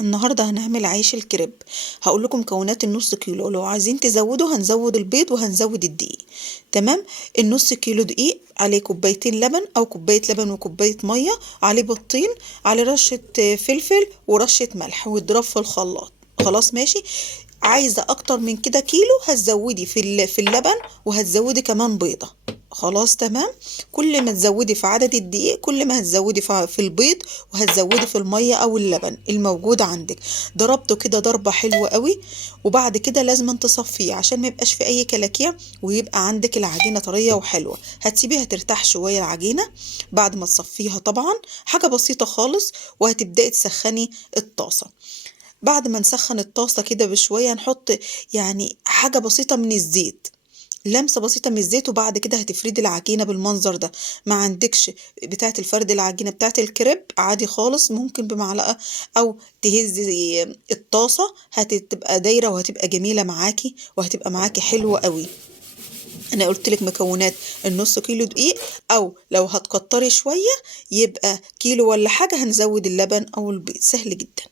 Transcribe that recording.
النهارده هنعمل عيش الكريب. هقول لكم مكونات النص كيلو، لو عايزين تزودوا هنزود البيض وهنزود الدقيق. تمام. النص كيلو دقيق عليه كوبايتين لبن او كوبايه لبن وكوبايه ميه، عليه بيضتين، عليه رشه فلفل ورشه ملح، واضرب في الخلاط. خلاص ماشي. عايزه اكتر من كده كيلو هتزودي في اللبن، وهتزودي كمان بيضه. خلاص تمام. كل ما تزودي في عدد الدقيق كل ما هتزودي في البيض، وهتزودي في المية او اللبن الموجود عندك. ضربته كده ضربة حلوة قوي، وبعد كده لازم تصفيه عشان ما يبقاش في اي كلاكيع، ويبقى عندك العجينة طرية وحلوة. هتسيبيها ترتاح شوية العجينة بعد ما تصفيها طبعا، حاجة بسيطة خالص. وهتبدأي تسخني الطاسة. بعد ما نسخن الطاسة كده بشوية نحط يعني حاجة بسيطة من الزيت، لمسة بسيطة من الزيت، وبعد كده هتفردي العجينة بالمنظر ده. ما عندكش بتاعة الفرد العجينة بتاعة الكريب عادي خالص، ممكن بمعلقة أو تهزي الطاسة، هتبقى دايرة وهتبقى جميلة معاكي، وهتبقى معاكي حلوة قوي. أنا قلت لك مكونات النص كيلو دقيق، أو لو هتكتري شوية يبقى كيلو ولا حاجة هنزود اللبن أو البيض، سهل جدا.